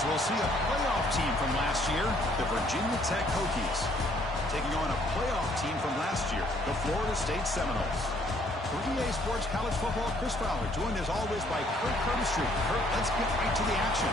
as we'll see a playoff team from last year, the Virginia Tech Hokies, taking on a playoff team from last year, the Florida State Seminoles. For EA Sports College Football, Chris Fowler, joined as always by Kurt Curtis. Kurt, let's get right to the action.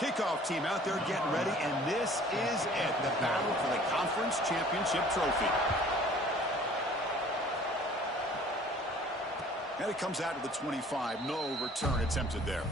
Kickoff team out there getting ready, and this is it, the battle for the conference championship trophy. And it comes out to the 25. No return attempted there.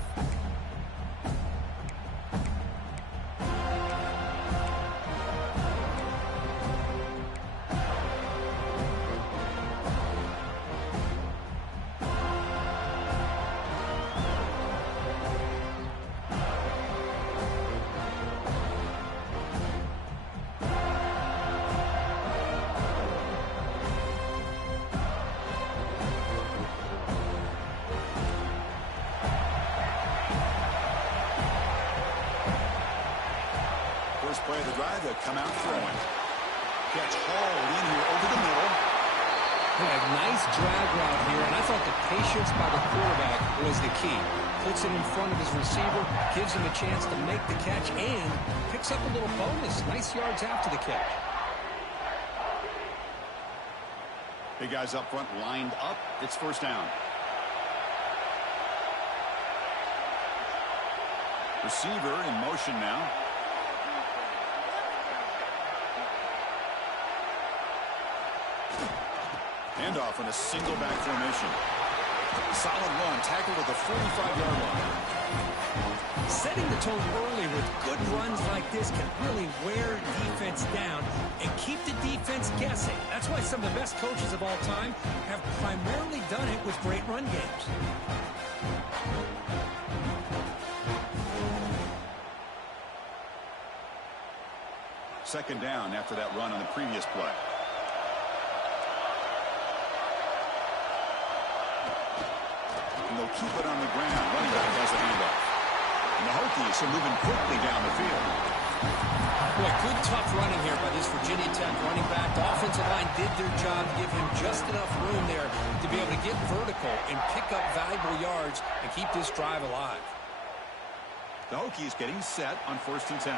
First play of the drive, they'll come out throwing. Catch hauled in here over the middle. Yeah, nice drag route here, and I thought the patience by the quarterback was the key. Puts it in front of his receiver, gives him a chance to make the catch, and picks up a little bonus. Nice yards after the catch. Big guys up front lined up. It's first down. Receiver in motion now. Handoff in a single back formation. Solid run, tackled at the 45-yard line. Setting the tone early with good runs like this can really wear defense down and keep the defense guessing. That's why some of the best coaches of all time have primarily done it with great run games. Second down after that run on the previous play. And they'll keep it on the ground. Running back has the handoff. And the Hokies are moving quickly down the field. Boy, good tough running here by this Virginia Tech running back. The offensive line did their job, give him just enough room there to be able to get vertical and pick up valuable yards and keep this drive alive. The Hokies getting set on 1st and 10.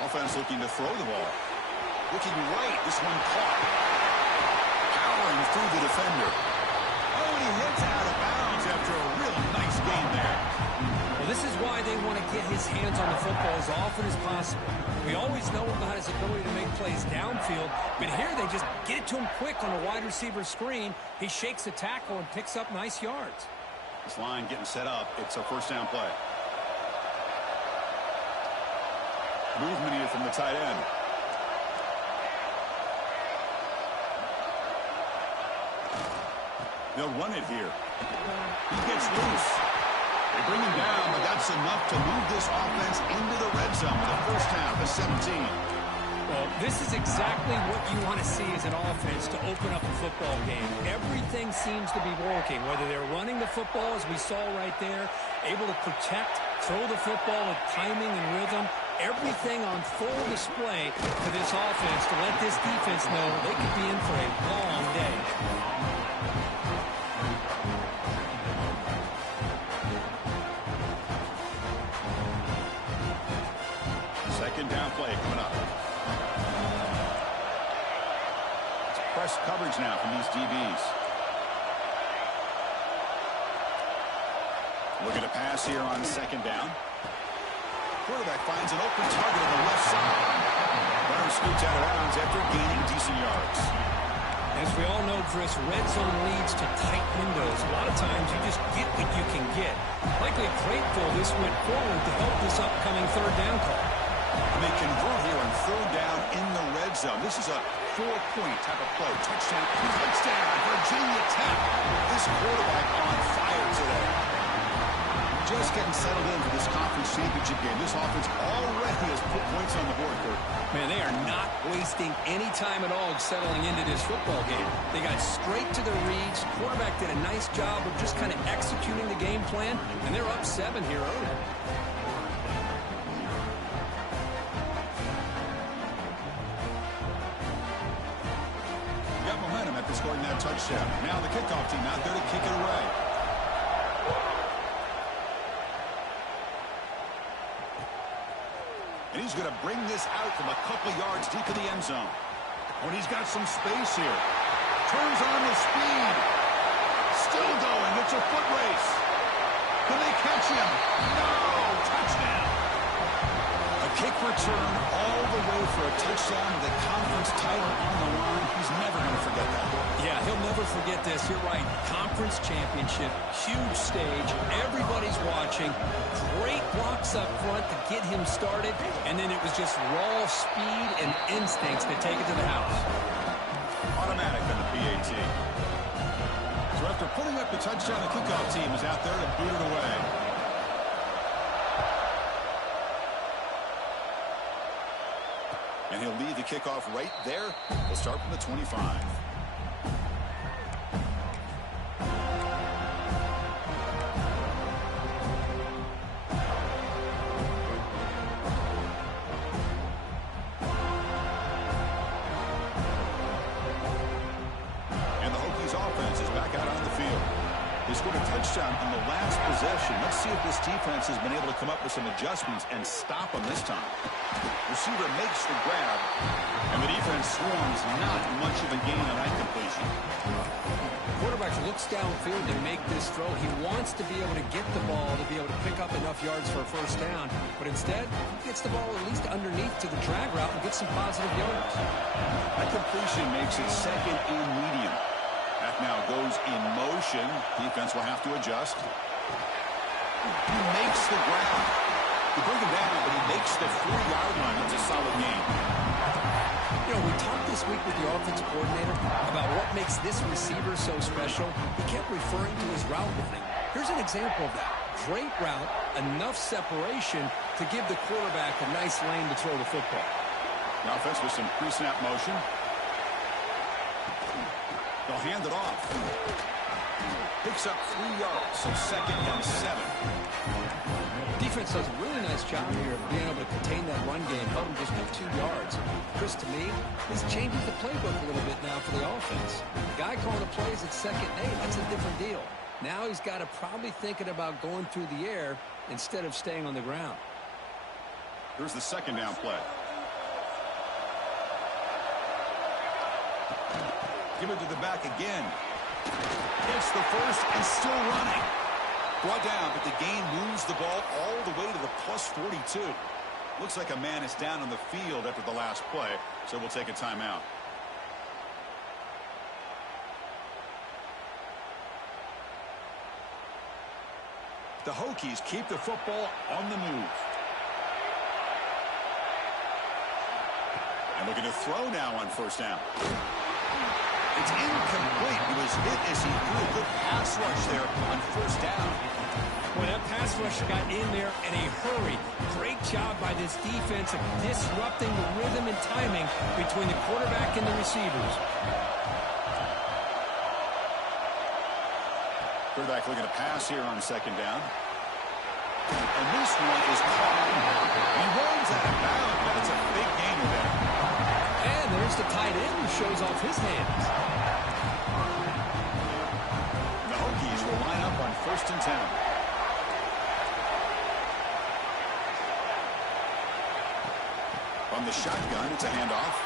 Offense looking to throw the ball. Looking right. This one caught. Powering through the defender. Oh, and he hits out of bounds after a real nice game there. Well, this is why they want to get his hands on the football as often as possible. We always know about his ability to make plays downfield, but here they just get it to him quick on a wide receiver screen. He shakes the tackle and picks up nice yards. This line getting set up. It's a first down play. Movement here from the tight end. They'll run it here. He gets loose. They bring him down, but that's enough to move this offense into the red zone with a first down to 17. Well, this is exactly what you want to see as an offense to open up a football game. Everything seems to be working, whether they're running the football, as we saw right there, able to protect, throw the football with timing and rhythm. Everything on full display for this offense to let this defense know they could be in for a long day. Second down play coming up. It's press coverage now from these DBs. Looking to pass here on second down. Quarterback finds an open target on the left side. Runner scoots out of bounds after gaining decent yards. As we all know, Chris, red zone leads to tight windows. A lot of times you just get what you can get. Likely grateful this went forward to help this upcoming third down call. And they convert here on third down in the red zone. This is a 4-point type of play. Touchdown, Virginia Tech. This quarterback on fire today. Just getting settled in for this conference championship game. This offense already has put points on the board, Kurt. Man, they are not wasting any time at all settling into this football game. They got straight to their reads. Quarterback did a nice job of just kind of executing the game plan, and they're up 7 here early. Got momentum after scoring that touchdown. Now the kickoff team out there to kick it away. And he's going to bring this out from a couple yards deep in the end zone. When he's got some space here. Turns on the speed. Still going. It's a foot race. Can they catch him? No! Touchdown. A kick return all the way for a touchdown with the conference title on the line. He's never going to forget that. Yeah, he'll never forget this. You're right. Conference championship, huge stage. Everybody's watching. Great blocks up front to get him started. And then it was just raw speed and instincts to take it to the house. Automatic on the PAT. So after pulling up the touchdown, the kickoff team is out there to boot it away. And he'll lead the kickoff right there. We'll start from the 25. Scored a touchdown on the last possession. Let's see if this defense has been able to come up with some adjustments and stop them this time. Receiver makes the grab, and the defense swarms. Not much of a gain on that completion. Quarterback looks downfield to make this throw. He wants to be able to get the ball to be able to pick up enough yards for a first down, but instead he gets the ball at least underneath to the drag route and gets some positive yards. That completion makes it second and medium. That now goes in motion. Defense will have to adjust. He makes the grab. They bring him down, but he makes the 4-yard line. That's a solid gain. You know, we talked this week with the offensive coordinator about what makes this receiver so special. He kept referring to his route running. Here's an example of that. Great route, enough separation to give the quarterback a nice lane to throw the football. The offense with some pre-snap motion. They'll hand it off. Picks up 3 yards, so second and 7. Defense does a really nice job here of being able to contain that run game, held him just by 2 yards. Chris, to me, this changes the playbook a little bit now for the offense. The guy calling the plays at 2nd and 8, that's a different deal. Now he's got to probably thinking about going through the air instead of staying on the ground. Here's the second down play. Give it to the back again. Gets the first and still running. Brought down, but the gain moves the ball all the way to the plus 42. Looks like a man is down on the field after the last play, so we'll take a timeout. The Hokies keep the football on the move. And looking to throw now on first down. It's incomplete. He was hit as he threw a good pass rush there on first down. Well, that pass rush got in there in a hurry. Great job by this defense of disrupting the rhythm and timing between the quarterback and the receivers. Quarterback looking to pass here on second down. And this one is caught. He rolls out of bounds. That's a big gainer there. And there's the tight end who shows off his hands. The Hokies will line up on first and 10. From the shotgun, it's a handoff.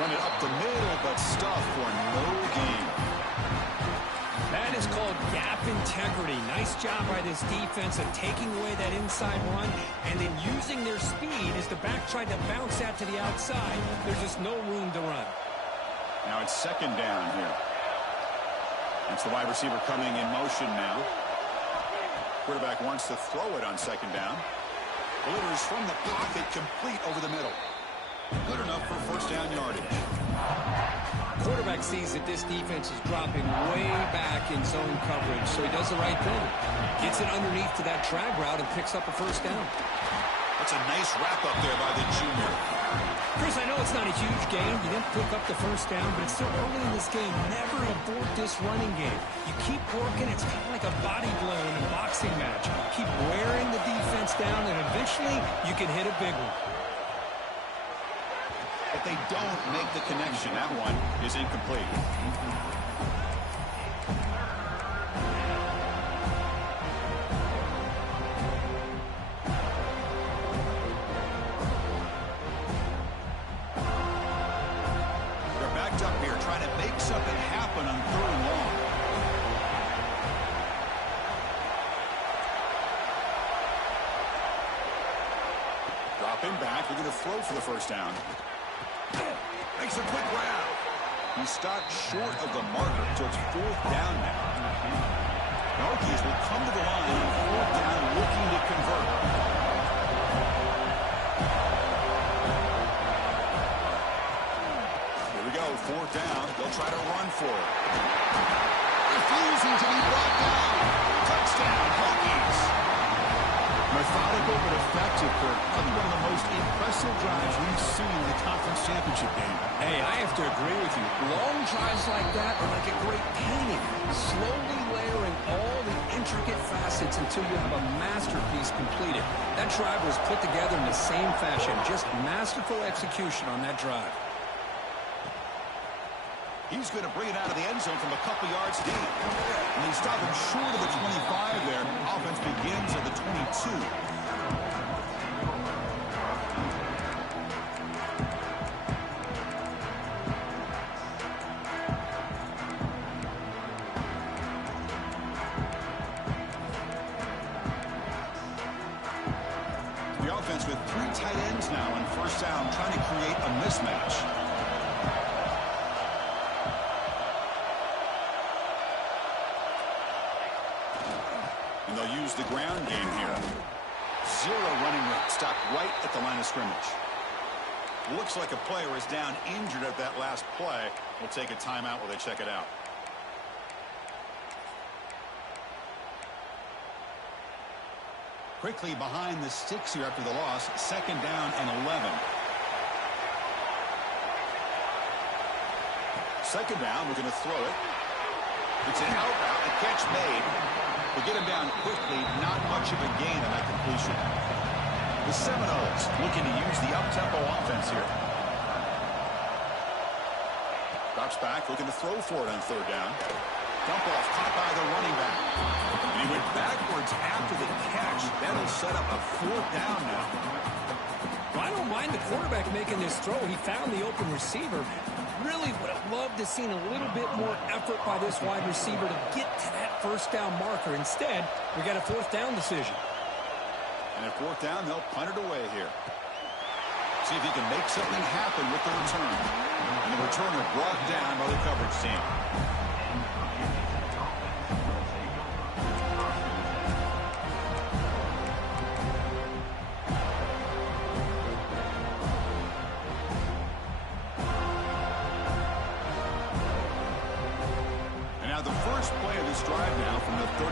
Run it up the middle, but stuffed for no gain. That is called gap integrity. Nice job by this defense of taking away that inside run and then using their speed as the back tried to bounce out to the outside. There's just no room to run. Now it's second down here. That's the wide receiver coming in motion now. Quarterback wants to throw it on second down. Delivers from the pocket, complete over the middle. Good enough for first down yardage. Quarterback sees that this defense is dropping way back in zone coverage, so he does the right thing. Gets it underneath to that drag route and picks up a first down. That's a nice wrap up there by the junior. Chris, I know it's not a huge game. You didn't pick up the first down, but it's still early in this game. Never abort this running game. You keep working. It's kind of like a body blow in a boxing match. Keep wearing the defense down, and eventually you can hit a big one. But they don't make the connection. That one is incomplete. They're backed up here trying to make something happen on third and long. Dropping back. They're going to throw for the first down. Makes a quick round. He stopped short of the marker, so it's fourth down now. The Hokies will come to the line on fourth down, looking to convert. Here we go, fourth down. They'll try to run for it. Refusing to be brought down. Touchdown, Hokies. Methodical but effective, Kirk. Probably one of the most impressive drives we've seen in the conference championship game. Hey, I have to agree with you. Long drives like that are like a great painting. Slowly layering all the intricate facets until you have a masterpiece completed. That drive was put together in the same fashion. Just masterful execution on that drive. He's going to bring it out of the end zone from a couple yards deep. And they stop him short of the 25 there. Offense begins at the 22. The offense with three tight ends now on first down, trying to create a mismatch. And they'll use the ground game here. Zero running room. Stopped right at the line of scrimmage. Looks like a player is down injured at that last play. We'll take a timeout while they check it out. Quickly behind the sticks here after the loss. Second down and 11. Second down, we're going to throw it. It's an out route. The catch made. We'll get him down quickly. Not much of a gain on that completion. The Seminoles looking to use the up-tempo offense here. Drops back, looking to throw for it on third down. Dump off, caught by the running back. And he went backwards after the catch. That'll set up a fourth down now. Well, I don't mind the quarterback making this throw. He found the open receiver. Really would have loved to have seen a little bit more effort by this wide receiver to get to that first down marker. Instead, we got a fourth down decision. And at fourth down, they'll punt it away here. See if he can make something happen with the return. And the returner brought down by the coverage team. The first play of this drive now from the 35.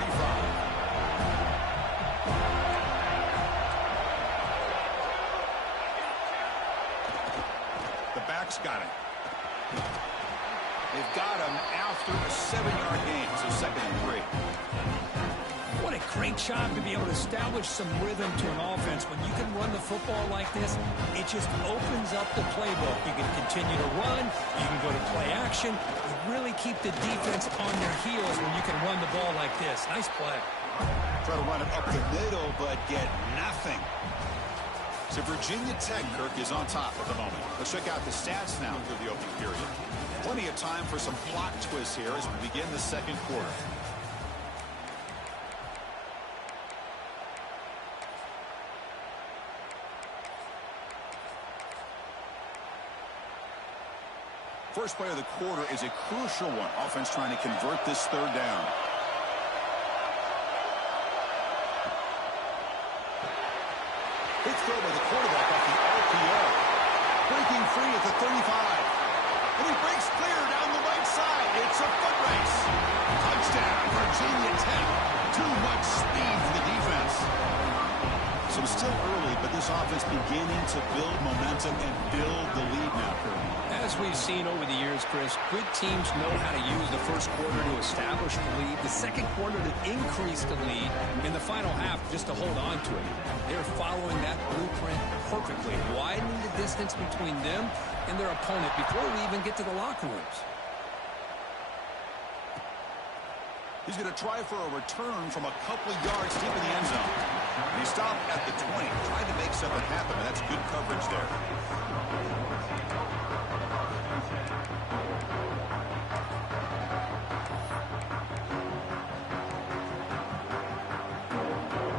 The back's got him. They've got him after a 7-yard gain, so second and 3. What a great job to be able to establish some rhythm to an offense. When you can run the football like this, it just opens up the playbook. You can continue to run. You can go to play action. You really keep the defense on their heels when you can run the ball like this. Nice play. Try to run it up the middle, but get nothing. So Virginia Tech, Kirk, is on top at the moment. Let's check out the stats now through the opening period. Plenty of time for some plot twists here as we begin the second quarter. First play of the quarter is a crucial one. Offense trying to convert this third down. Quick throw by the quarterback off the RPO. Breaking free at the 35. And he breaks clear down the right side. It's a foot race. Touchdown, Virginia Tech. Too much speed for the defense. So still early, but this offense beginning to build momentum and build the lead now, Kirby. As we've seen over the years, Chris, good teams know how to use the first quarter to establish the lead, the second quarter to increase the lead, and the final half just to hold on to it. They're following that blueprint perfectly, widening the distance between them and their opponent before we even get to the locker rooms. He's going to try for a return from a couple of yards deep in the end zone. And he stopped at the 20, trying to make something happen, and that's good coverage there.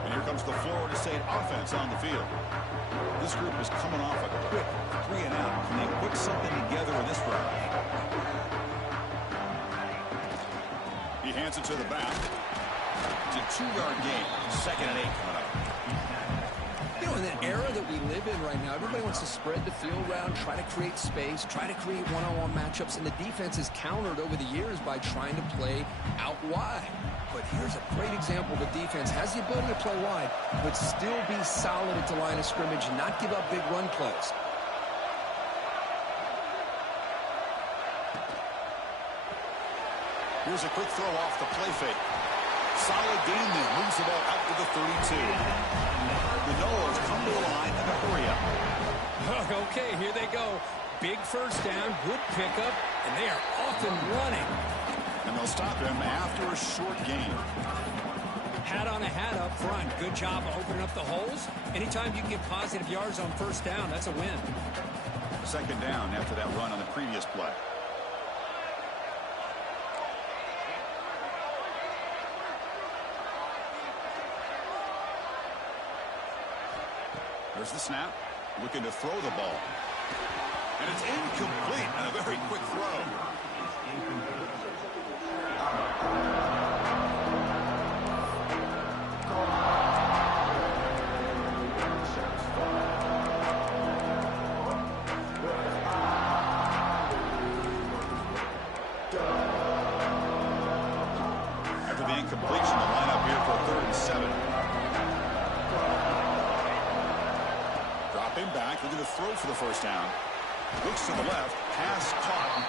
And here comes the Florida State offense on the field. This group is coming off a quick 3-and-out. Can they put something together in this drive? He hands it to the back. It's a 2-yard gain. 2nd and 8 coming up. You know, in the era that we live in right now, everybody wants to spread the field around, try to create space, try to create one-on-one matchups, and the defense is countered over the years by trying to play out wide. But here's a great example. The defense has the ability to play wide, but still be solid at the line of scrimmage and not give up big run plays. Here's a quick throw off the play fake. Solid gain there. Moves the ball out to the 32. The Noles come to the line in a hurry up. Okay, here they go. Big first down, good pickup, and they are off and running. And they'll stop him after a short gain. Hat on a hat up front. Good job of opening up the holes. Anytime you can get positive yards on first down, that's a win. 2nd down after that run on the previous play. There's the snap. Looking to throw the ball. And it's incomplete and a very quick throw. After the incompletion, the lineup here for a 3rd and 7. Dropping back, looking to throw for the first down. Looks to the left, pass caught.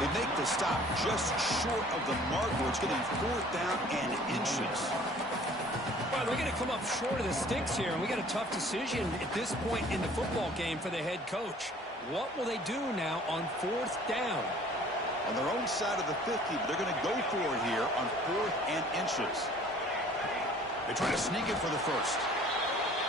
They make the stop just short of the mark, where it's getting 4th down and inches. Well, they're going to come up short of the sticks here, and we got a tough decision at this point in the football game for the head coach. What will they do now on 4th down? On their own side of the 50, but they're going to go for it here on 4th and inches. They try to sneak it for the first.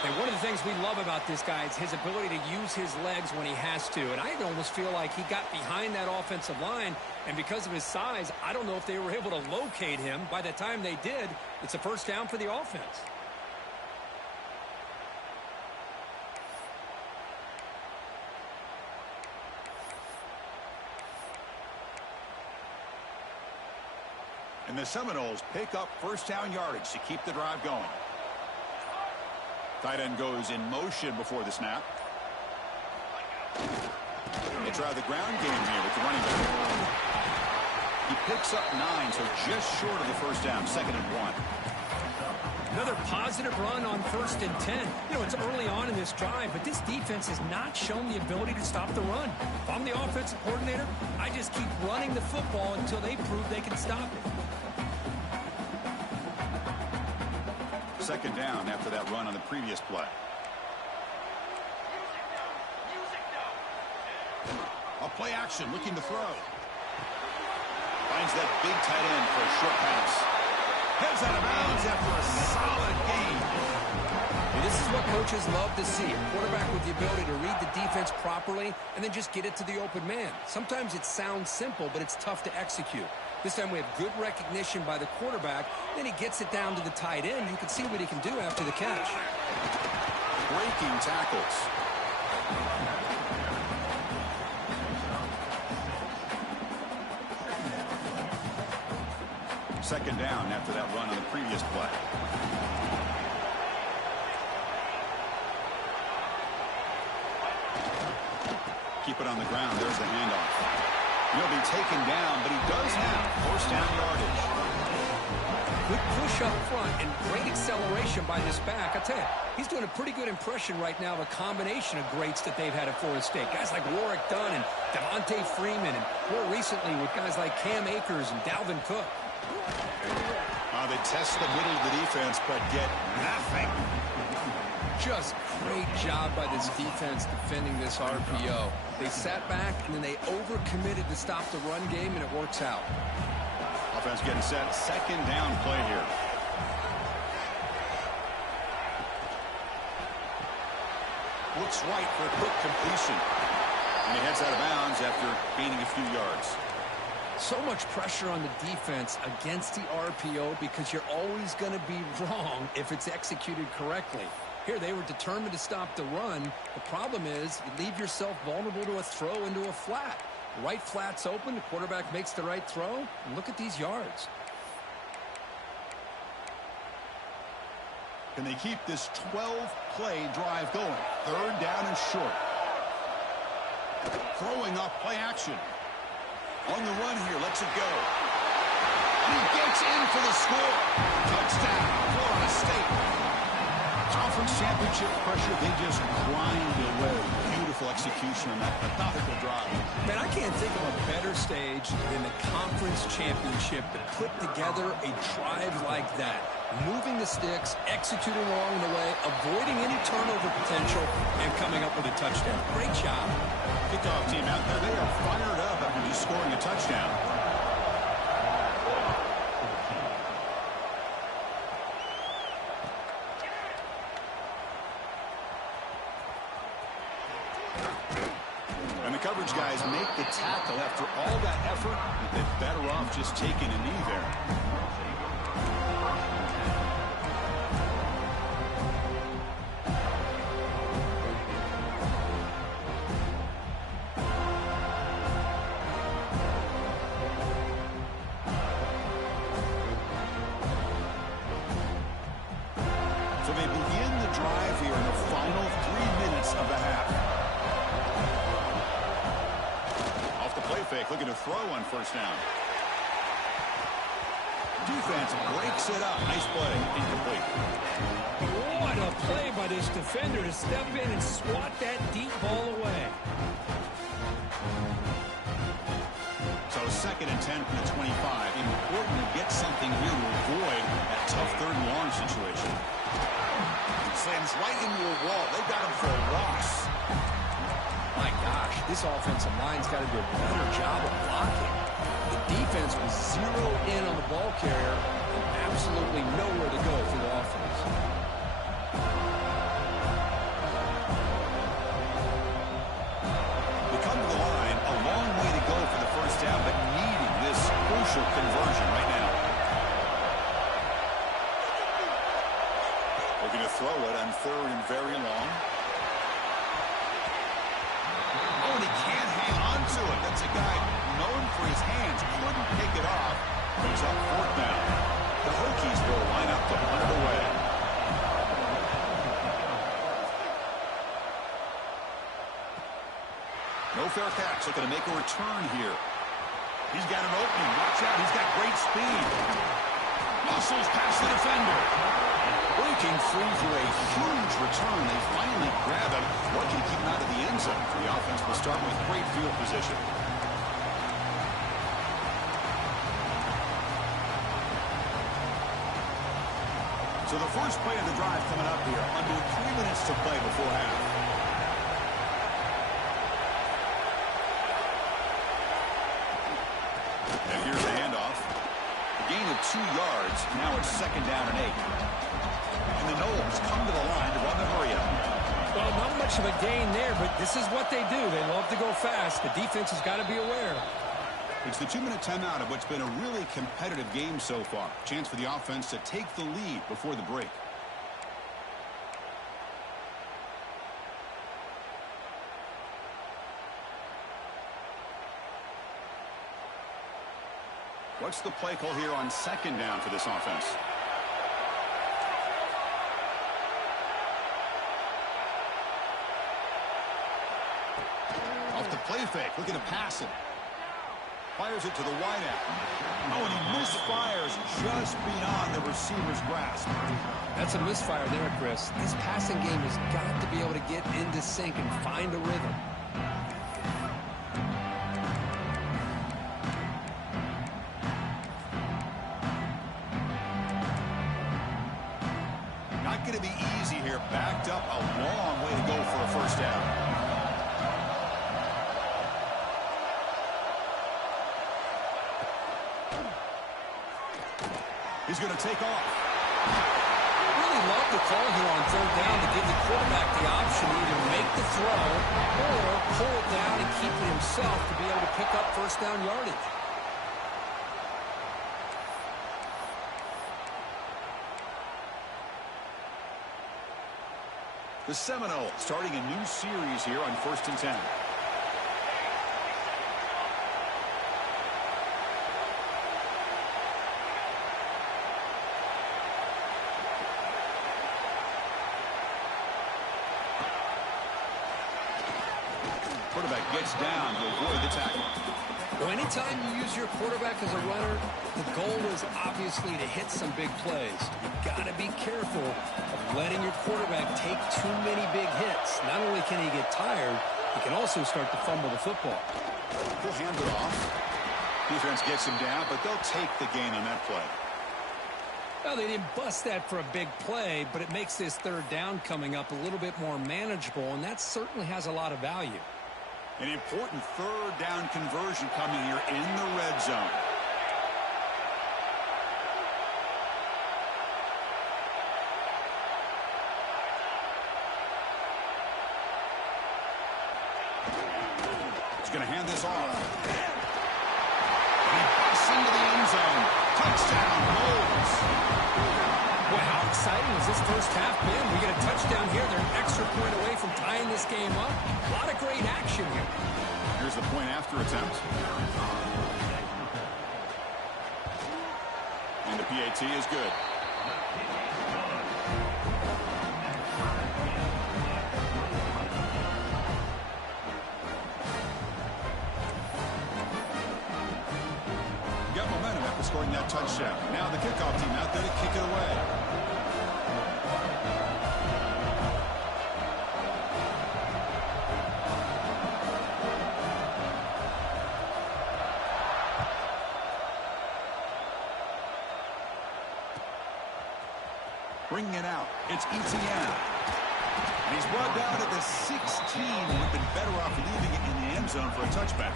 And one of the things we love about this guy is his ability to use his legs when he has to. And I almost feel like he got behind that offensive line, and because of his size, I don't know if they were able to locate him. By the time they did, it's a first down for the offense. And the Seminoles pick up first down yardage to keep the drive going. Tight end goes in motion before the snap. They try the ground game here with the running back. He picks up 9, so just short of the first down, 2nd and 1. Another positive run on 1st and 10. You know, it's early on in this drive, but this defense has not shown the ability to stop the run. If I'm the offensive coordinator, I just keep running the football until they prove they can stop it. 2nd down after that run on the previous play. A play action, looking to throw. Finds that big tight end for a short pass. Heads out of bounds after a solid gain. Well, this is what coaches love to see. A quarterback with the ability to read the defense properly and then just get it to the open man. Sometimes it sounds simple, but it's tough to execute. This time we have good recognition by the quarterback. Then he gets it down to the tight end. You can see what he can do after the catch. Breaking tackles. Second down after that run on the previous play. Keep it on the ground. There's the handoff. He'll be taken down, but he does have first down yardage. Good push up front and great acceleration by this back. I tell you, he's doing a pretty good impression right now of a combination of greats that they've had at Florida State. Guys like Warwick Dunn and Devontae Freeman, and more recently with guys like Cam Akers and Dalvin Cook. They test the middle of the defense, but get nothing. Just great job by this defense defending this RPO. They sat back, and then they overcommitted to stop the run game, and it works out. Offense getting set. Second down play here. Looks right for a quick completion. And he heads out of bounds after gaining a few yards. So much pressure on the defense against the RPO because you're always going to be wrong if it's executed correctly. Here, they were determined to stop the run. The problem is you leave yourself vulnerable to a throw into a flat. The right flat's open. The quarterback makes the right throw. And look at these yards. Can they keep this 12-play drive going? Third down and short. Throwing up play action. On the run here, lets it go. And he gets in for the score. Touchdown, Florida State. Conference championship pressure, they just grind away. Beautiful execution on that methodical drive. Man, I can't think of a better stage than the conference championship to put together a drive like that. Moving the sticks, executing along the way, avoiding any turnover potential, and coming up with a touchdown. Great job. Kickoff team out there, they are fired up after just scoring a touchdown. And the coverage guys make the tackle after all that effort. They're better off just taking a knee there. So they begin the drive here in the final 3 minutes of the half. Off the play fake, looking to throw on first down. Defense breaks it up. Nice play. Incomplete. What a play by this defender to step in and swat that deep ball away. So second and 10 from the 25. Important to get something here to avoid that tough third and long situation. Slams right into a wall. They got him for a loss. My gosh, this offensive line's got to do a better job of blocking. The defense was zeroed in on the ball carrier and absolutely nowhere to go for the offense. They come to the line, a long way to go for the first down, but needing this crucial conversion right now. Looking to throw it on third and very long. Oh, and he can't hang on to it. That's a guy known for his hands. Couldn't pick it off. Brings up fourth down. The Hokies will line up to punt it away. No fair catch. Looking to make a return here. He's got an opening. Watch out. He's got great speed. Muscles past the defender. Breaking free for a huge return. They finally grab him. Lucky to keep him out of the end zone. The offense will start with great field position. So the first play of the drive coming up here. Under 3 minutes to play before half. And here's the handoff. A gain of 2 yards. Now it's second down and 8. And the Noles come to the line to run the hurry-up. Well, not much of a gain there, but this is what they do. They love to go fast. The defense has got to be aware. It's the 2-minute timeout of what's been a really competitive game so far. Chance for the offense to take the lead before the break. What's the play call here on second down for this offense? Off the play fake, looking to pass it. Fires it to the wideout. Oh, and he misfires just beyond the receiver's grasp. That's a misfire there, Chris. This passing game has got to be able to get into sync and find a rhythm. Not going to be easy here. Backed up a long way to go for a first down. He's going to take off. I really love the call here on third down to give the quarterback the option to either make the throw or pull it down and keep it himself to be able to pick up first down yardage. The Seminoles starting a new series here on 1st and 10. Quarterback gets down to avoid the tackle. Well, anytime you use your quarterback as a runner, the goal is obviously to hit some big plays. You've got to be careful of letting your quarterback take too many big hits. Not only can he get tired, he can also start to fumble the football. He'll hand it off. Defense gets him down, but they'll take the gain on that play. Well, they didn't bust that for a big play, but it makes this third down coming up a little bit more manageable, and that certainly has a lot of value. An important third down conversion coming here in the red zone. He's going to hand this off. He busts into the end zone. Touchdown, Bulls. Boy, how exciting has this first half been? We get a touchdown here. They're an extra point away from tying this game up. A lot of great action here. Here's the point after attempt. And the PAT is good. Got momentum after scoring that touchdown. Now the kickoff team out there to kick it away. Bringing it out. It's Etienne. And he's brought down at the 16. Would have been better off leaving it in the end zone for a touchback.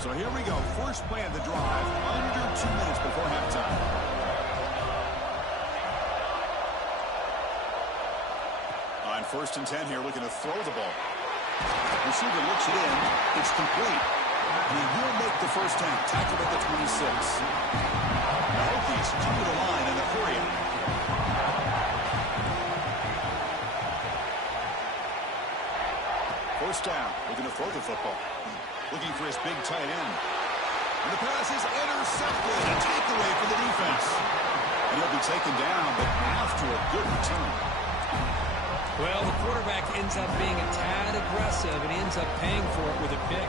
So here we go. First play of the drive. Under 2 minutes before halftime. On 1st and 10 here, looking to throw the ball. Receiver looks it in. It's complete. And he will make the first down. Tackled at the 26. The Hokies continue the line in the 3. First down. Looking to throw the football. Looking for his big tight end. And the pass is intercepted. A takeaway for the defense. And he'll be taken down, but after a good return. Well, the quarterback ends up being a tad aggressive and ends up paying for it with a pick.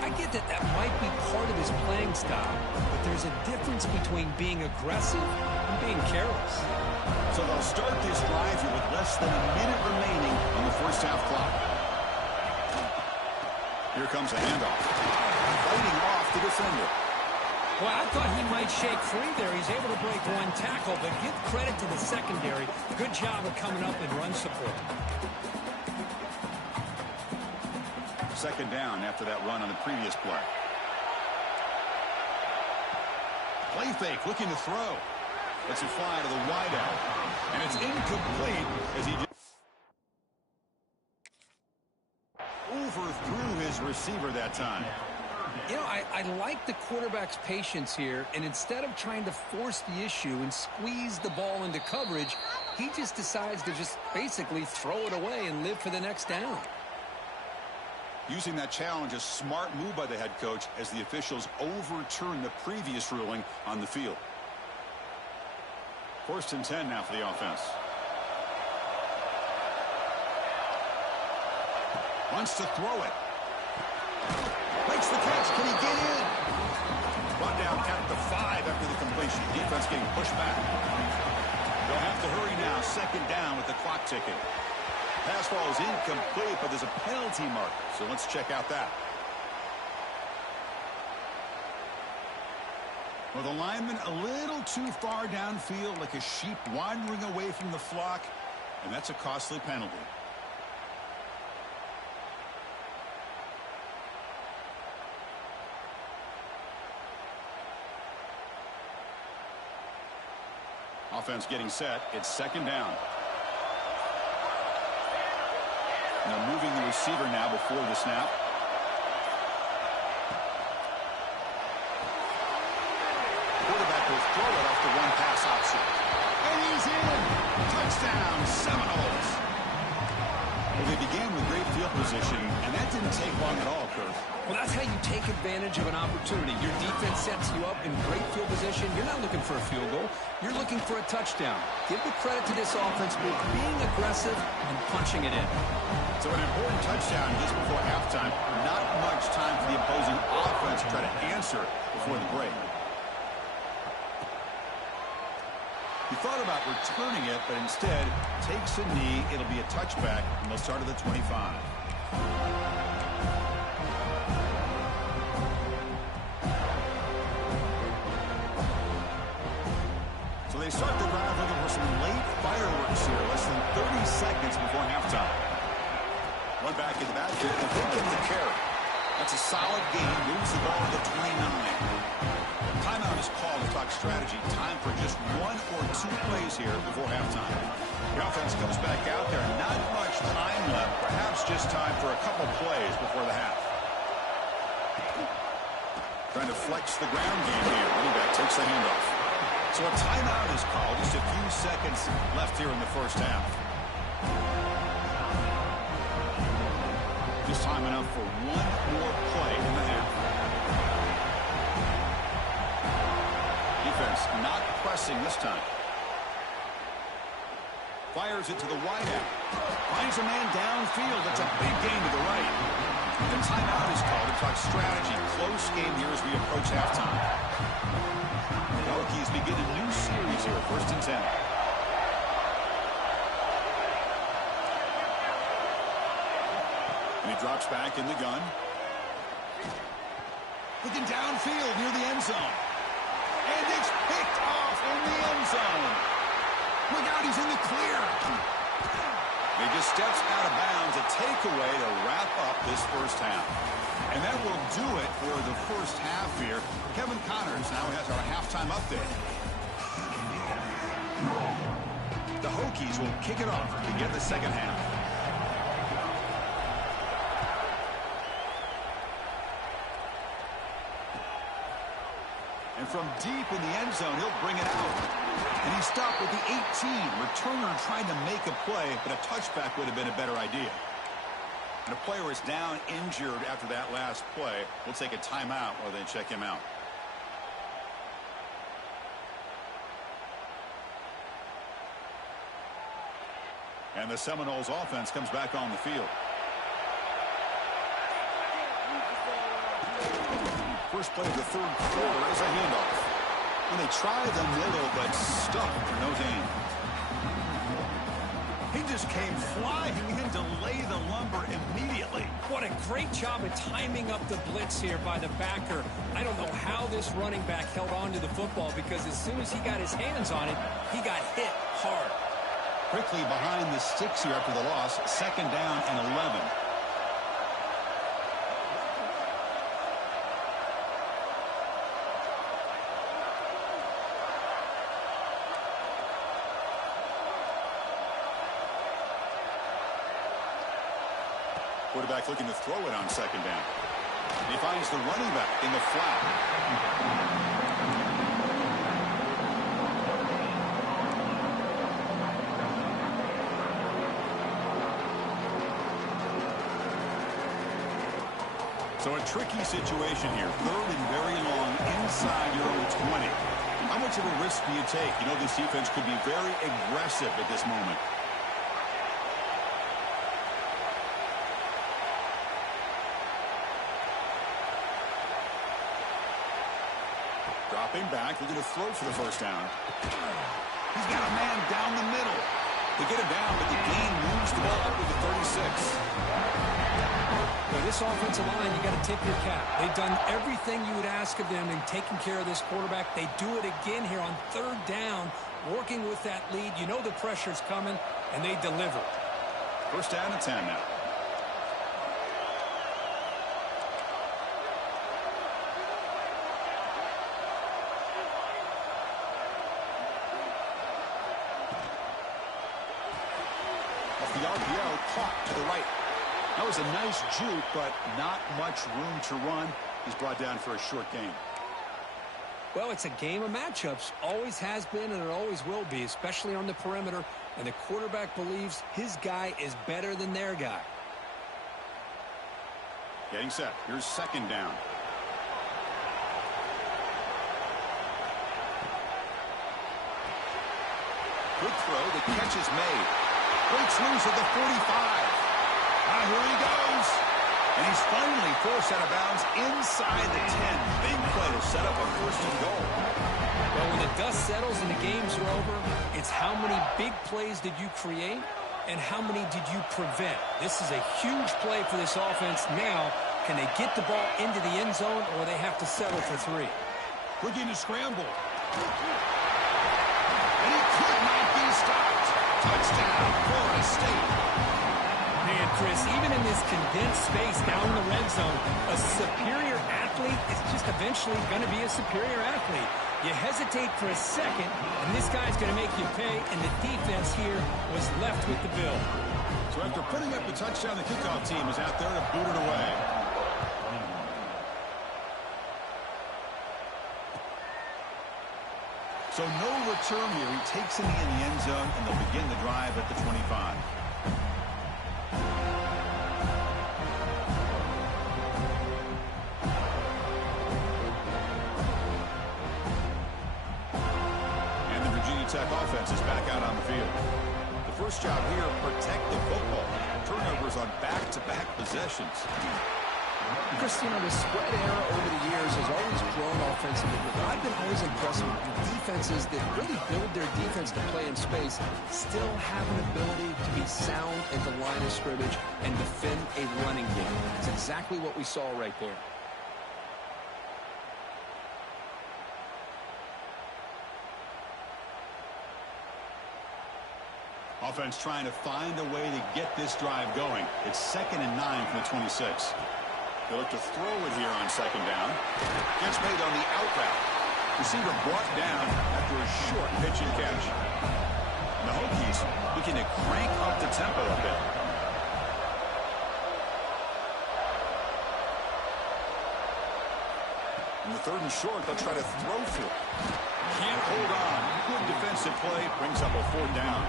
I get that that might be part of his playing style, but there's a difference between being aggressive and being careless. So they'll start this drive here with less than a minute remaining on the first half clock. Here comes a handoff. Fighting off the defender. Well, I thought he might shake free there. He's able to break one tackle, but give credit to the secondary. Good job of coming up and run support. Second down after that run on the previous play. Play fake, looking to throw. Lets it fly to the wideout. And it's incomplete as he overthrew his receiver that time. You know, I like the quarterback's patience here, and instead of trying to force the issue and squeeze the ball into coverage, he just decides to just basically throw it away and live for the next down. Using that challenge, a smart move by the head coach as the officials overturn the previous ruling on the field. 1st and 10 now for the offense. Wants to throw it. Makes the catch. Can he get in? Brought down at the 5 after the completion. Defense getting pushed back. They'll have to hurry now. 2nd down with the clock ticking. Pass ball is incomplete, but there's a penalty marker. So let's check out that. Well, the lineman a little too far downfield, like a sheep wandering away from the flock, and that's a costly penalty. Offense getting set. It's 2nd down. And they're moving the receiver now before the snap. Quarterback will throw it off the one-pass option. And he's in. Touchdown, Seminoles. Well, they began with great field position, and that didn't take long at all, Kurt. Well, that's how you take advantage of an opportunity. Your defense sets you up in great field position. You're not looking for a field goal. You're looking for a touchdown. Give the credit to this offense for being aggressive and punching it in. So an important touchdown just before halftime. Not much time for the opposing offense to try to answer before the break. He thought about returning it, but instead takes a knee. It'll be a touchback, and they'll start at the 25. So they start the drive looking for some late fireworks here, less than 30 seconds before halftime. One back in the backfield, and they get the carry. That's a solid gain, moves the ball to the 29. Timeout is called to talk strategy. Time for just 1 or 2 plays here before halftime. The offense comes back out there. Not much time left. Perhaps just time for a couple plays before the half. Trying to flex the ground game here. Running back takes the handoff. So a timeout is called. Just a few seconds left here in the first half. Just time enough for 1 more play in the half. Defense not pressing this time. Fires it to the wideout. Finds a man downfield. That's a big gain to the right. The timeout is called to talk strategy. Close game here as we approach halftime. The Hokies begin a new series here. 1st and 10. And he drops back in the gun. Looking downfield near the end zone. And it's picked off in the end zone. Look out, he's in the clear. He just steps out of bounds, a takeaway to wrap up this first half. And that will do it for the first half here. Kevin Connors now has our halftime update. The Hokies will kick it off to begin the second half. And from deep in the end zone, he'll bring it out. And he stopped with the 18. Returner trying to make a play, but a touchback would have been a better idea. And a player is down injured after that last play. We'll take a timeout while they check him out. And the Seminoles offense comes back on the field. First play of the third quarter is a handoff. And they try the middle, but stuck for no gain. He just came flying in to lay the lumber immediately. What a great job of timing up the blitz here by the backer. I don't know how this running back held on to the football, because as soon as he got his hands on it, he got hit hard. Quickly behind the sticks here after the loss. 2nd down and 11. Quarterback looking to throw it on 2nd down. He finds the running back in the flat. So a tricky situation here. 3rd and very long inside your own 20. How much of a risk do you take? You know, this defense could be very aggressive at this moment. Dropping back, they're going to throw for the first down. He's got a man down the middle. They get him down, but the gain moves the ball up to the 36. Well, this offensive line, you got to tip your cap. They've done everything you would ask of them in taking care of this quarterback. They do it again here on 3rd down, working with that lead. You know the pressure's coming, and they deliver. First down and 10 now. Off the RPO, caught to the right. That was a nice juke, but not much room to run. He's brought down for a short gain. Well, it's a game of matchups. Always has been, and it always will be, especially on the perimeter. And the quarterback believes his guy is better than their guy. Getting set. Here's 2nd down. Quick throw. The catch is made. Breaks loose at the 45. Here he goes. And he's finally forced out of bounds inside the 10. Big play to set up a 1st and goal. Well, when the dust settles and the games are over, it's how many big plays did you create and how many did you prevent. This is a huge play for this offense. Now, can they get the ball into the end zone or they have to settle for 3? Looking to scramble. And he could not be stopped. Touchdown, Florida State. Man, Chris, even in this condensed space down in the red zone, a superior athlete is just eventually going to be a superior athlete. You hesitate for a second, and this guy's going to make you pay, and the defense here was left with the bill. So after putting up the touchdown, the kickoff team is out there to boot it away. So no return here. He takes it in the end zone, and they'll begin the drive at the 25. Tech offense is back out on the field. The first job here, protect the football. Turnovers on back-to-back possessions. Chris, you know, the spread era over the years has always grown offensively, but I've been always impressed with defenses that really build their defense to play in space, still have an ability to be sound at the line of scrimmage and defend a running game. That's exactly what we saw right there. Offense trying to find a way to get this drive going. It's 2nd and 9 from the 26. They look to throw it here on 2nd down. Gets made on the out route. Receiver brought down after a short pitch and catch. And the Hokies looking to crank up the tempo a bit. In the 3rd and short, they'll try to throw for it. Can't hold on. Good defensive play. Brings up a 4th down.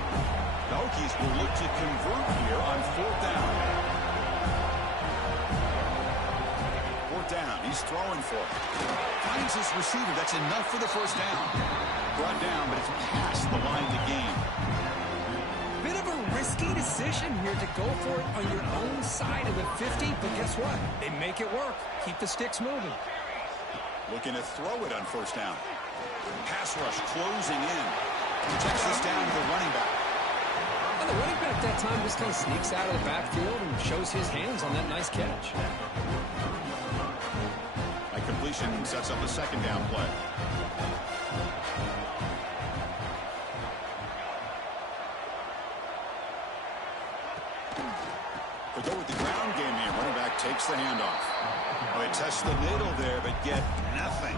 The Hokies will look to convert here on 4th down. 4th down. He's throwing for it. Finds his receiver. That's enough for the 1st down. Brought down, but it's past the line to gain. Bit of a risky decision here to go for it on your own side of the 50, but guess what? They make it work. Keep the sticks moving. Looking to throw it on 1st down. Pass rush closing in. Protects this down to the running back. And the running back that time just kind of sneaks out of the backfield and shows his hands on that nice catch. That completion sets up a 2nd down play. They go with the ground game here. Running back takes the handoff. Well, they test the middle there, but get nothing.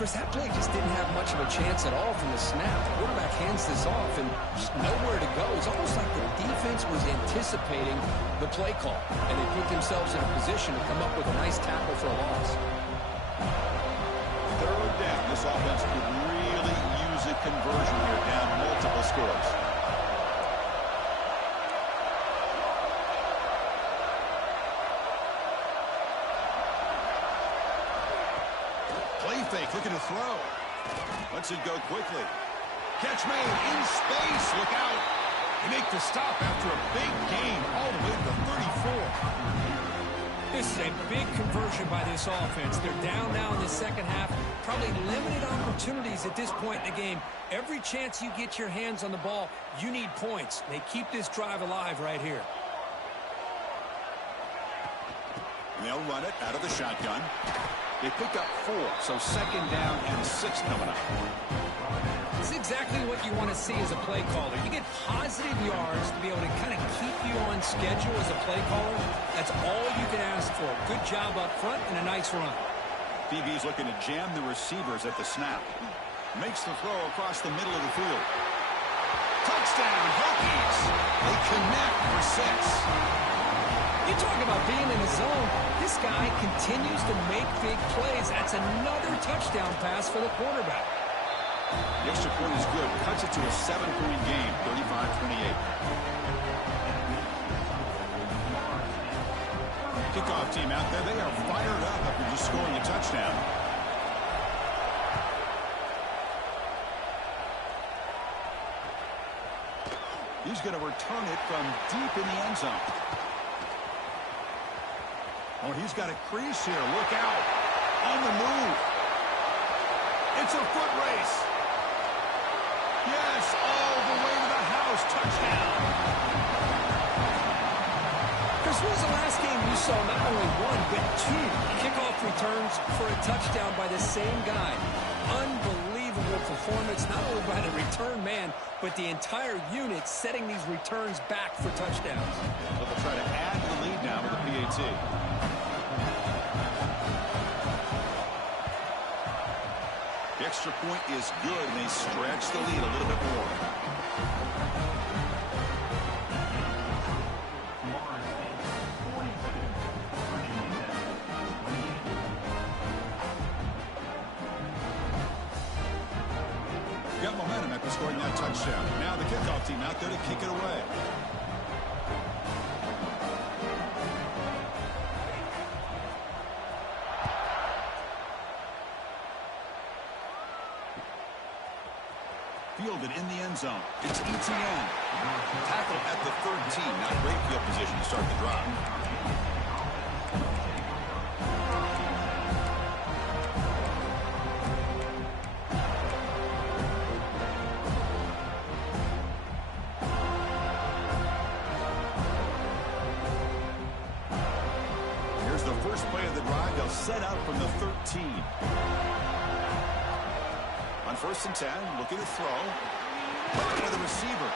Chris, that play just didn't have much of a chance at all from the snap. The quarterback hands this off and just nowhere to go. It's almost like the defense was anticipating the play call, and they put themselves in a position to come up with a nice tackle for a loss. Third down. This offense could really use a conversion here, down multiple scores. Play fake, looking to throw. Lets it go quickly. Catch made in space. Look out. They make the stop after a big gain all the way to the 34. This is a big conversion by this offense. They're down now in the second half. Probably limited opportunities at this point in the game. Every chance you get your hands on the ball, you need points. They keep this drive alive right here. And they'll run it out of the shotgun. They pick up 4, so second down and 6 coming up. It's exactly what you want to see as a play caller. You get positive yards to be able to kind of keep you on schedule as a play caller. That's all you can ask for. Good job up front and a nice run. DB's looking to jam the receivers at the snap. Makes the throw across the middle of the field. Touchdown, Hokies! They connect for 6. You talk about being in the zone. This guy continues to make big plays. That's another touchdown pass for the quarterback. The extra point is good. Cuts it to a 7-point game, 35-28. Kickoff team out there. They are fired up after just scoring a touchdown. He's going to return it from deep in the end zone. Oh, he's got a crease here. Look out. On the move. It's a foot race. Yes, all the way to the house. Touchdown. Chris, when was the last game you saw not only 1, but 2 kickoff returns for a touchdown by the same guy? Unbelievable performance, not only by the return man, but the entire unit setting these returns back for touchdowns. Well, they'll try to add to the lead now with the PAT. The extra point is good, and they stretch the lead a little bit more. Got momentum after scoring that touchdown. Now the kickoff team out there to kick it away. Fielded in the end zone. It's ETN. Tackle at the 13. Not great field position to start the drive. Here's the first play of the drive. They'll set up from the 13. On 1st and 10, looking to throw. To the receiver.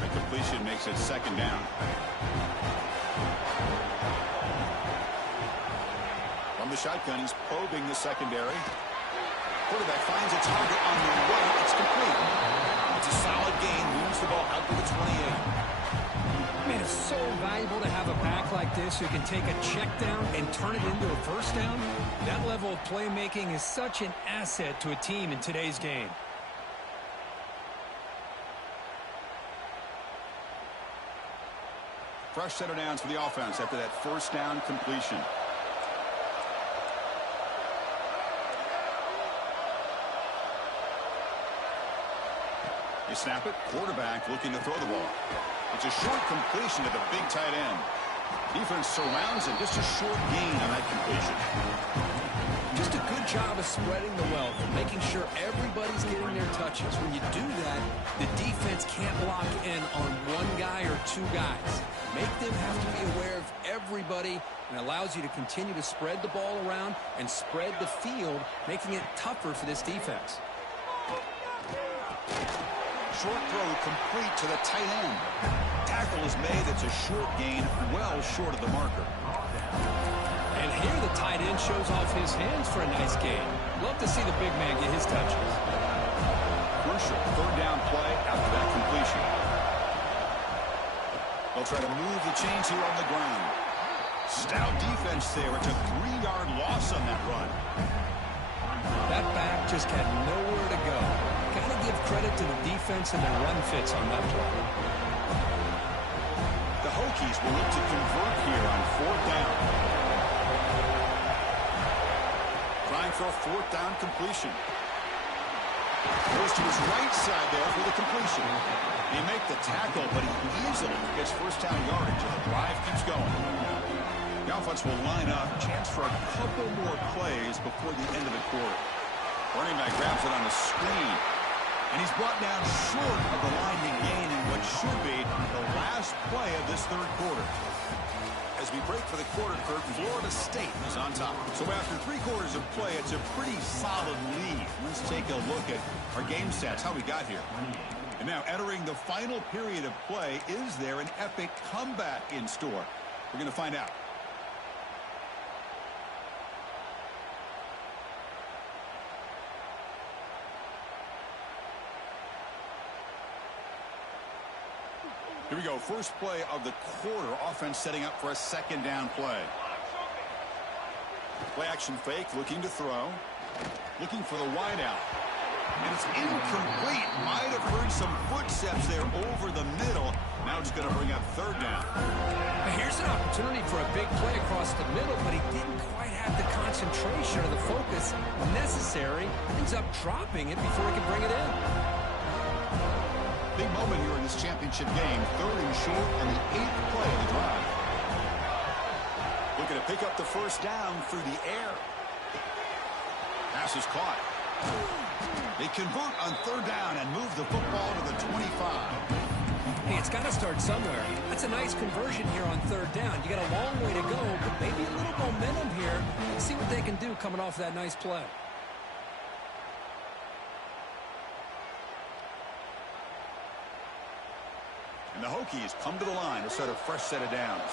The completion makes it second down. From the shotgun, he's probing the secondary. Quarterback finds a target on the right. It's complete. It's a solid gain. Moves the ball out to the 28. Man, it's so valuable to have a back like this who can take a check down and turn it into a first down. That level of playmaking is such an asset to a team in today's game. Fresh set of downs for the offense after that first down completion. They snap it. Quarterback looking to throw the ball. It's a short completion to the big tight end. Defense surrounds it. Just a short gain on that completion. Just a good job of spreading the wealth, making sure everybody's getting their touches. When you do that, the defense can't lock in on one guy or 2 guys. Make them have to be aware of everybody, and allows you to continue to spread the ball around and spread the field, making it tougher for this defense. short throw complete to the tight end. Tackle is made. It's a short gain, well short of the marker. And here the tight end shows off his hands for a nice gain. Love to see the big man get his touches. Crucial third down play after that completion. They'll try to move the chains here on the ground. Stout defense there. It's a 3-yard loss on that run. That back just had nowhere to go. Got to give credit to the defense and their run fits on that play. The Hokies will look to convert here on fourth down. Trying for a fourth down completion. Goes to his right side there for the completion. He make the tackle, but he easily gets first down yardage, and the drive keeps going. The offense will line up. Chance for a couple more plays before the end of the quarter. Running back grabs it on the screen. And he's brought down short of the line to gain in what should be the last play of this third quarter. As we break for the quarter, Kurt, Florida State is on top. So after 3 quarters of play, it's a pretty solid lead. Let's take a look at our game stats, how we got here. And now entering the final period of play, is there an epic comeback in store? We're going to find out. Here we go. First play of the quarter. Offense setting up for a second down play. Play action fake. Looking to throw. Looking for the wide out. And it's incomplete. Might have heard some footsteps there over the middle. Now it's going to bring up third down. Here's an opportunity for a big play across the middle, but he didn't quite have the concentration or the focus necessary. Ends up dropping it before he could bring it in. Big moment here in this championship game. Third and short and the 8th play of the drive. Looking to pick up the first down through the air. Pass is caught. They convert on third down and move the football to the 25. Hey, it's got to start somewhere. That's a nice conversion here on third down. You got a long way to go, but maybe a little momentum here. Let's see what they can do coming off that nice play. And the Hokies come to the line to start a fresh set of downs.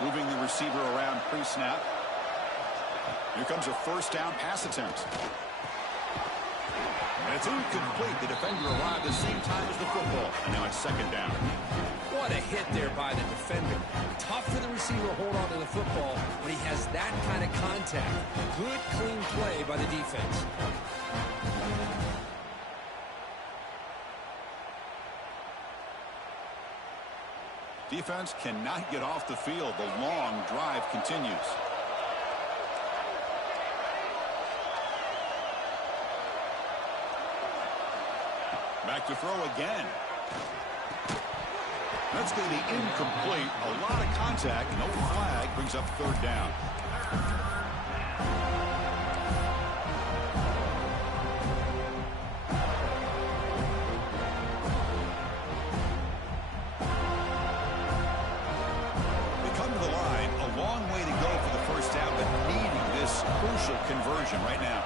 Moving the receiver around pre-snap. Here comes a first down pass attempt. And it's incomplete. The defender arrived at the same time as the football. And now it's second down. What a hit there by the defender. Tough for the receiver to hold on to the football when he has that kind of contact. Good, clean play by the defense. Defense cannot get off the field. The long drive continues. Back to throw again. That's going to be incomplete. A lot of contact. No flag. Brings up third down. Conversion right now.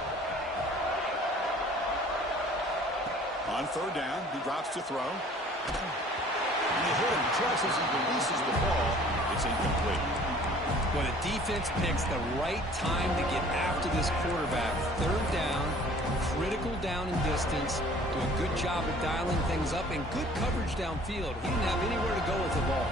On third down, he drops to throw. And he hit him just as he releases the ball. It's incomplete. Well, the defense picks the right time to get after this quarterback. Third down, critical down and distance. Do a good job of dialing things up and good coverage downfield. He didn't have anywhere to go with the ball.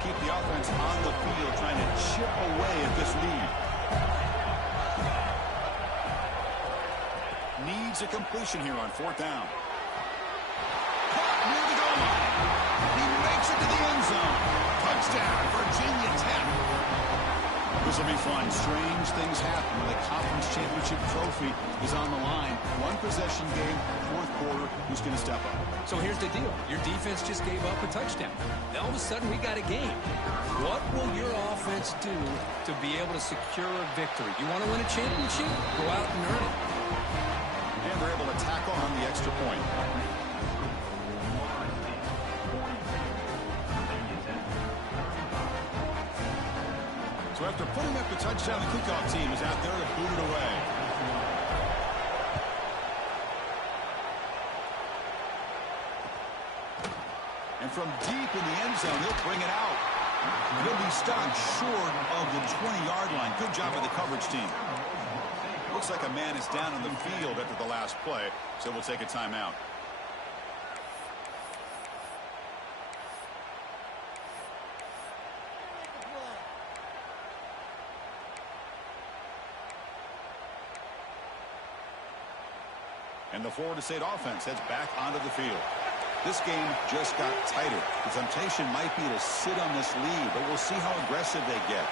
Keep the offense on the field, trying to chip away at this lead. Needs a completion here on fourth down. Caught near the goal line. He makes it to the end zone. Touchdown, Virginia Tech. This will be fun. Strange things happen when the conference championship trophy is on the line. One possession game, fourth quarter. Who's going to step up? So here's the deal. Your defense just gave up a touchdown. Now all of a sudden we got a game. What will your offense do to be able to secure a victory? You want to win a championship? Go out and earn it. And they're able to tackle on the extra point. So after putting up the touchdown, the kickoff team is out there to boot it away. And from deep in the end zone, he'll bring it out. He'll be stopped short of the 20-yard line. Good job by the coverage team. Looks like a man is down on the field after the last play, so we'll take a timeout. And the Florida State offense heads back onto the field. This game just got tighter. The temptation might be to sit on this lead, but we'll see how aggressive they get.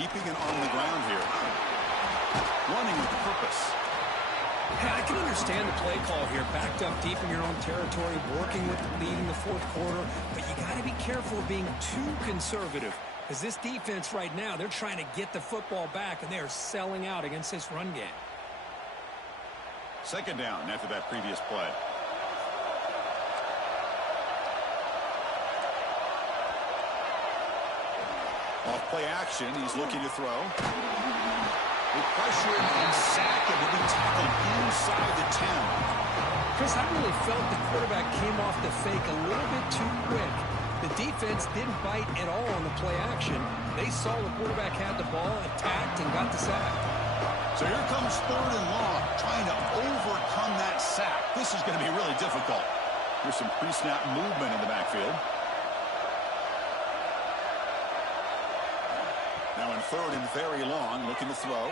Keeping it on the ground here. Running with purpose. Yeah, I can understand the play call here. Backed up deep in your own territory, working with the lead in the fourth quarter. But you got to be careful of being too conservative. Because this defense right now, they're trying to get the football back, and they are selling out against this run game. Second down after that previous play. Off play action, he's looking to throw. With pressure and sack, and will be tackled inside the 10. Chris, I really felt the quarterback came off the fake a little bit too quick. The defense didn't bite at all on the play action. They saw the quarterback had the ball, attacked, and got the sack. So here comes 3rd and long, trying to overcome that sack. This is going to be really difficult. There's some pre-snap movement in the backfield. Now in 3rd and very long, looking to throw.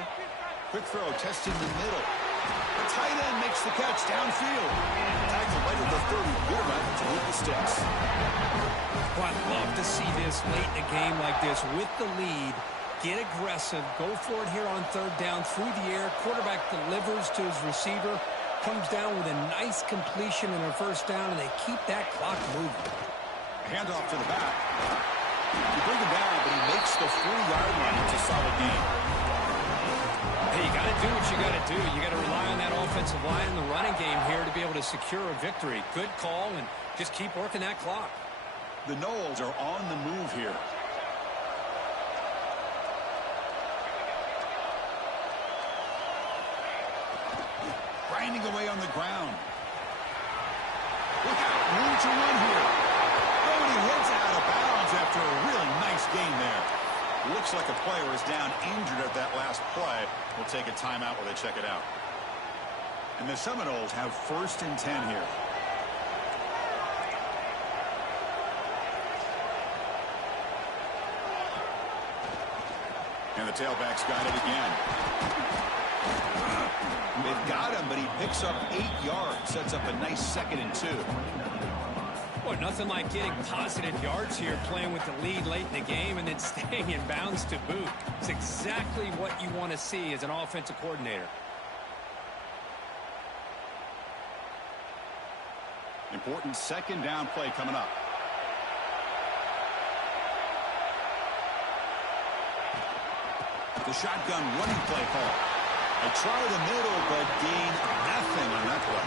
Quick throw, testing the middle. The tight end makes the catch downfield. Tackle right at the 30. Good enough to hit the sticks. Well, I'd love to see this late in a game like this with the lead. Get aggressive. Go for it here on 3rd down through the air. Quarterback delivers to his receiver. Comes down with a nice completion and a 1st down, and they keep that clock moving. Handoff to the back. You bring him down, but he makes the 3-yard line. It's a solid game. Hey, you got to do what you got to do. You got to rely on that offensive line in the running game here to be able to secure a victory. Good call, and just keep working that clock. The Noles are on the move here. Grinding away on the ground. Look out, room to run here. Oh, and he heads out of bounds after a really nice gain there. Looks like a player is down injured at that last play. We'll take a timeout while they check it out. And the Seminoles have 1st and 10 here. And the tailback's got it again. They've got him, but he picks up 8 yards. Sets up a nice 2nd and 2. Boy, nothing like getting positive yards here, playing with the lead late in the game, and then staying in bounds to boot. It's exactly what you want to see as an offensive coordinator. Important 2nd down play coming up. The shotgun running play call. They try the middle, but gain nothing on that play.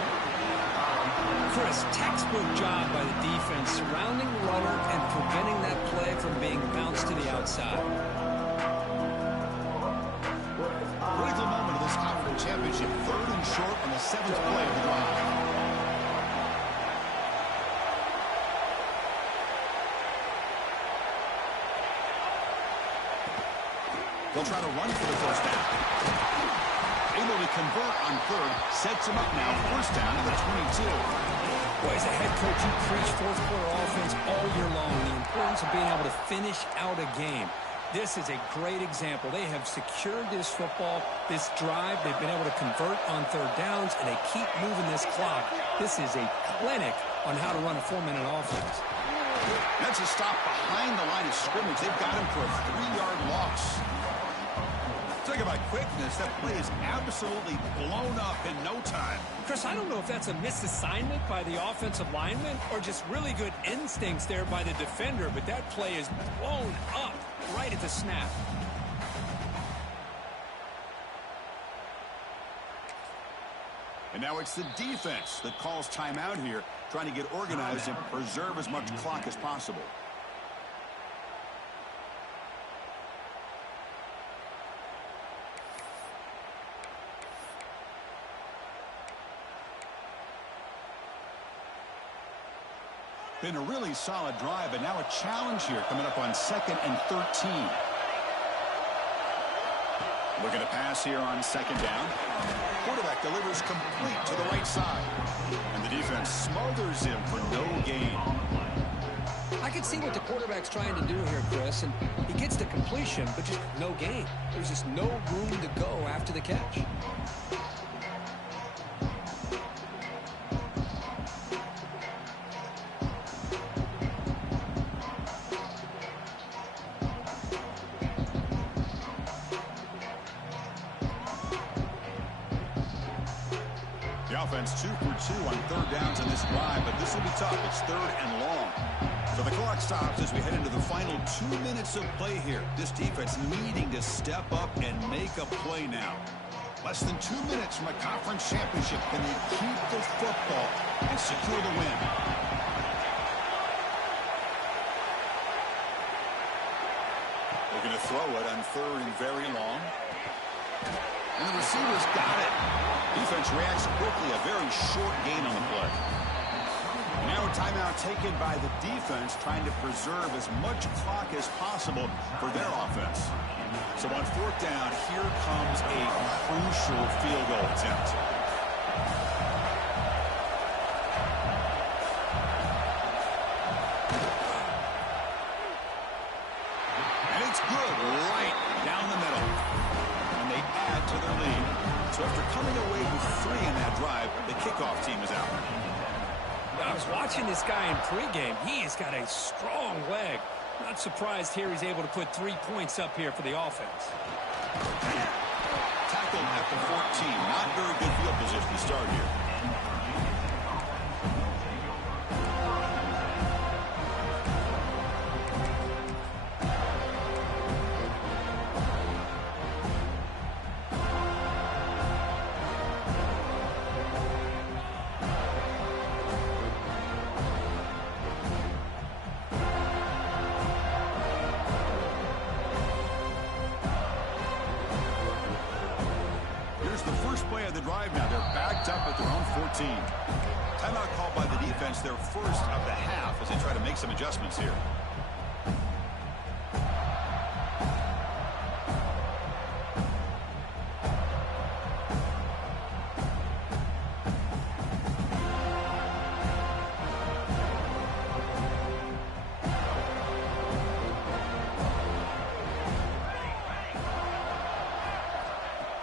Chris, textbook job by the defense surrounding the runner and preventing that play from being bounced to the outside. Critical moment of this conference championship. 3rd and short on the 7th play of the drive. They'll try to run for the 1st down. Able to convert on 3rd. Sets him up now. 1st down to the 22. Boy, as a head coach, you preach 4th quarter offense all year long. The importance of being able to finish out a game. This is a great example. They have secured this football, this drive. They've been able to convert on 3rd downs, and they keep moving this clock. This is a clinic on how to run a 4-minute offense. That's a stop behind the line of scrimmage. They've got him for a 3-yard loss. Talk about quickness. That play is absolutely blown up in no time. Chris, I don't know if that's a misassignment by the offensive lineman or just really good instincts there by the defender, but that play is blown up right at the snap. And now it's the defense that calls timeout here, trying to get organized and preserve as much clock as possible. Been a really solid drive, but now a challenge here coming up on 2nd and 13. Looking to pass here on 2nd down. Quarterback delivers complete to the right side. And the defense smothers him for no gain. I can see what the quarterback's trying to do here, Chris, and he gets the completion, but just no gain. There's just no room to go after the catch. Offense 2 for 2 on 3rd downs in this drive, but this will be tough. It's 3rd and long. So the clock stops as we head into the final 2 minutes of play here. This defense needing to step up and make a play now. Less than 2 minutes from a conference championship. Can they keep the football and secure the win? They're going to throw it on 3rd and very long. And the receiver's got it. Defense reacts quickly, a very short gain on the play. Now a timeout taken by the defense, trying to preserve as much clock as possible for their offense. So on 4th down, here comes a crucial field goal attempt. And it's good, right down the middle. And they add to their lead. So after coming away with 3 in that drive, the kickoff team is out. I was watching this guy in pregame. He has got a strong leg. Not surprised here he's able to put 3 points up here for the offense. Tackled at the 14. Not very good field position to start here. Play of the drive now. They're backed up at their own 14. Timeout called by the defense, their first of the half as they try to make some adjustments here.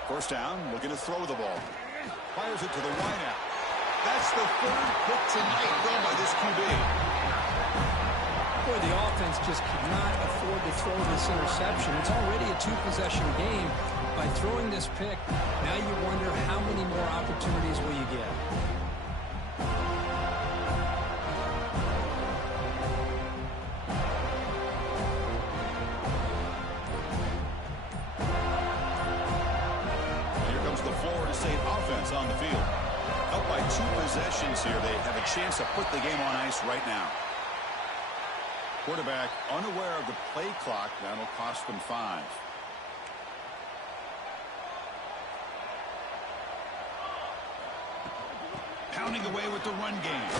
First down, looking to throw the ball. Fires it to the wideout. That's the 3rd pick tonight thrown by this QB. Boy, the offense just could not afford to throw this interception. It's already a 2-possession game. By throwing this pick, now you wonder how many more opportunities will you get. On the field. Up by 2 possessions here. They have a chance to put the game on ice right now. Quarterback unaware of the play clock. That'll cost them 5. Pounding away with the run game.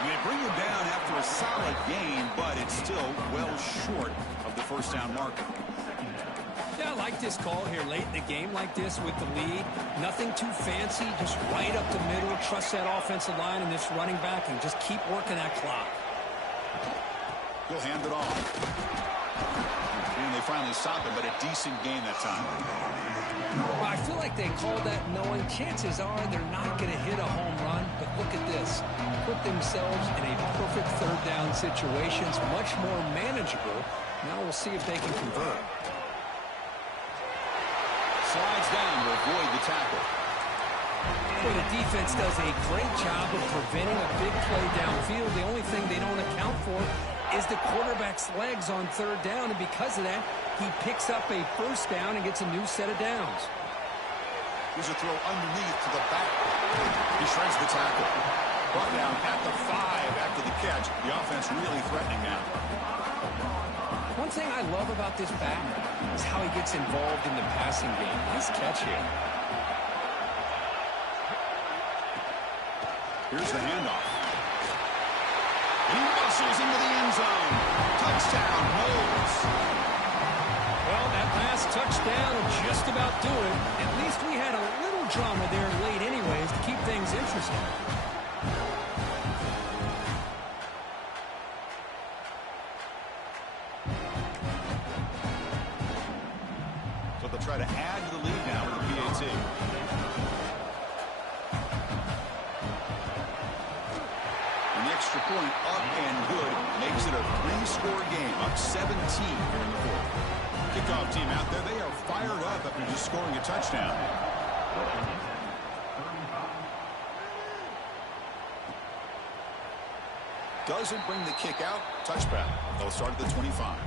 And they bring him down after a solid gain, but it's still well short of the first down marker. Yeah, I like this call here late in the game like this with the lead. Nothing too fancy, just right up the middle. Trust that offensive line and this running back and just keep working that clock. He'll hand it off. And they finally stop it, but a decent gain that time. Well, I feel like they called that knowing chances are they're not going to hit a home run. But look at this. Put themselves in a perfect 3rd down situation. It's much more manageable. Now we'll see if they can convert. Slides down to avoid the tackle. Well, the defense does a great job of preventing a big play downfield. The only thing they don't account for is the quarterback's legs on 3rd down, and because of that, he picks up a 1st down and gets a new set of downs. Here's a throw underneath to the back. He shreds the tackle. Brought down at the 5 after the catch. The offense really threatening now. One thing I love about this back is how he gets involved in the passing game. Nice catch here. Here's the handoff. He muscles into the end zone. Touchdown, Knowles. Well, that last touchdown will just about do it. At least we had a little drama there late anyways to keep things interesting. So they'll try to add to the lead now with the PAT. And the extra point up and good makes it a 3-score game, up 17 here in the fourth. Kickoff team out there, they are fired up after just scoring a touchdown. Doesn't bring the kick out. Touchback. They'll start at the 25.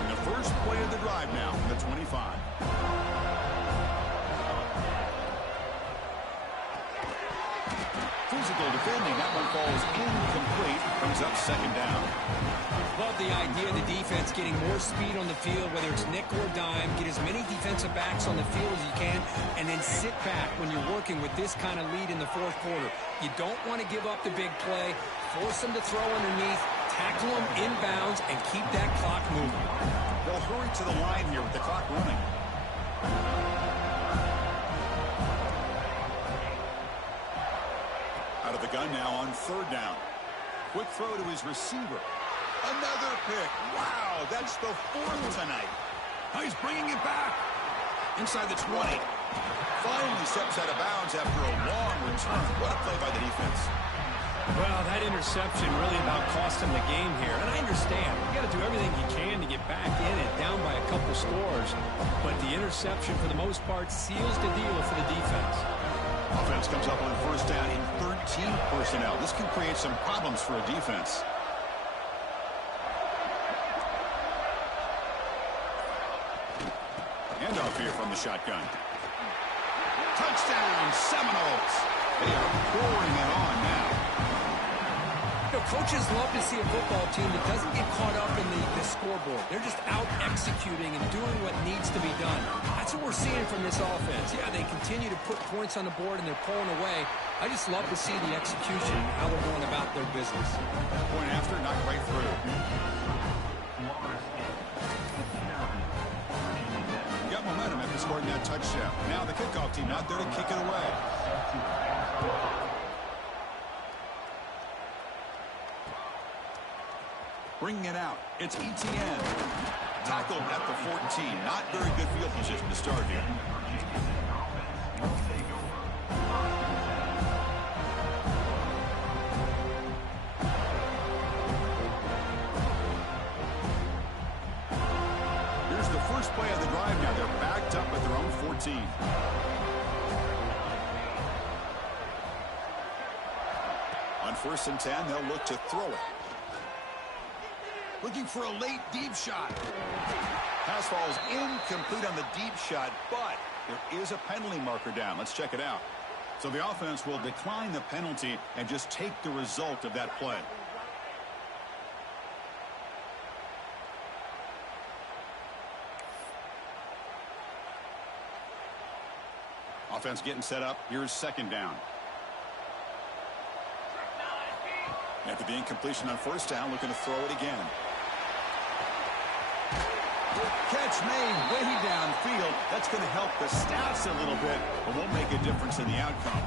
And the first play of the drive now from the 25. Physical defending. That one falls incomplete. Brings up second down. Love the idea of the defense getting more speed on the field, whether it's nickel or dime. Get as many defensive backs on the field as you can, and then sit back when you're working with this kind of lead in the fourth quarter. You don't want to give up the big play. Force them to throw underneath, tackle them inbounds, and keep that clock moving. They'll hurry to the line here with the clock running. Out of the gun now on third down. Quick throw to his receiver. Another pick. Wow, that's the 4th tonight. Now he's bringing it back. Inside the 20. Finally steps out of bounds after a long return. What a play by the defense. Well, that interception really about cost him the game here. And I understand. You got to do everything you can to get back in it, down by a couple scores. But the interception, for the most part, seals the deal for the defense. Offense comes up on first down in 13 personnel. This can create some problems for a defense. Handoff here from the shotgun. Touchdown, Seminoles. They are pouring it on now. You know, coaches love to see a football team that doesn't get caught up in the scoreboard. They're just out executing and doing what needs to be done. That's what we're seeing from this offense. Yeah, they continue to put points on the board and they're pulling away. I just love to see the execution and how they're going about their business. Point after, not right through. Got momentum after scoring that touchdown. Now the kickoff team out there to kick it away. Bringing it out. It's ETN. Tackled at the 14. Not very good field position to start here. Here's the first play of the drive now. They're backed up at their own 14. On 1st and 10, they'll look to throw it. Looking for a late deep shot. Pass falls incomplete on the deep shot, but there is a penalty marker down. Let's check it out. So the offense will decline the penalty and just take the result of that play. Offense getting set up. Here's second down. After the incompletion on first down, looking to throw it again. Catch made way downfield. That's going to help the stats a little bit, but won't make a difference in the outcome.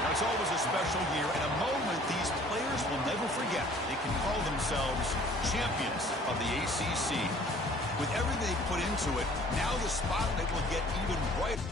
Now, it's always a special year and a moment these players will never forget. They can call themselves champions of the ACC. With everything they put into it, now the spotlight will get even brighter.